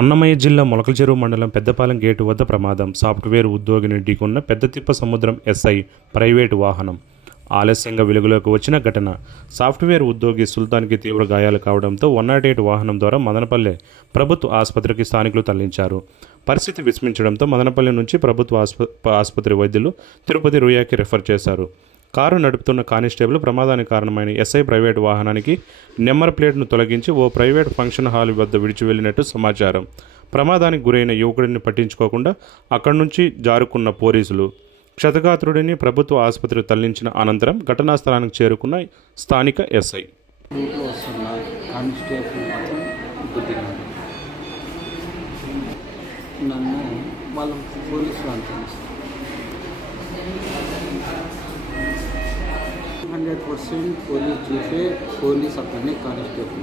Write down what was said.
అన్నమయ్య జిల్లా మొలకలచెరువు మండలం పెద్దపాలెం గేటు వద్ద ప్రమాదం. సాఫ్ట్వేర్ ఉద్యోగిని ఢీకొన్న పెద్దతిప్ప సముద్రం ఎస్ఐ ప్రైవేటు వాహనం. ఆలస్యంగా వెలుగులోకి వచ్చిన ఘటన. సాఫ్ట్వేర్ ఉద్యోగి సుల్తాన్కి తీవ్ర గాయాలు కావడంతో 108 వాహనం ద్వారా మదనపల్లె ప్రభుత్వ ఆసుపత్రికి స్థానికులు తరలించారు. పరిస్థితి విస్మించడంతో మదనపల్లె నుంచి ప్రభుత్వ ఆసుపత్రి వైద్యులు తిరుపతి రుయాకి రెఫర్ చేశారు. కారు నడుపుతున్న కానిస్టేబుల్ ప్రమాదానికి కారణమైన ఎస్ఐ ప్రైవేటు వాహనానికి నెంబర్ ప్లేట్ను తొలగించి ఓ ప్రైవేట్ ఫంక్షన్ హాల్ వద్ద విడిచి వెళ్ళినట్టు సమాచారం. ప్రమాదానికి గురైన యువకుడిని పట్టించుకోకుండా అక్కడి నుంచి జారుకున్న పోలీసులు క్షతగాత్రుడిని ప్రభుత్వ ఆసుపత్రికి తరలించిన అనంతరం ఘటనా స్థలానికి చేరుకున్న స్థానిక ఎస్ఐ. నన్ను వాళ్ళ పోలీసులు అంటారు 100% పోలీస్ చూసే పోలీస్ అక్కడనే కానిస్టేబుల్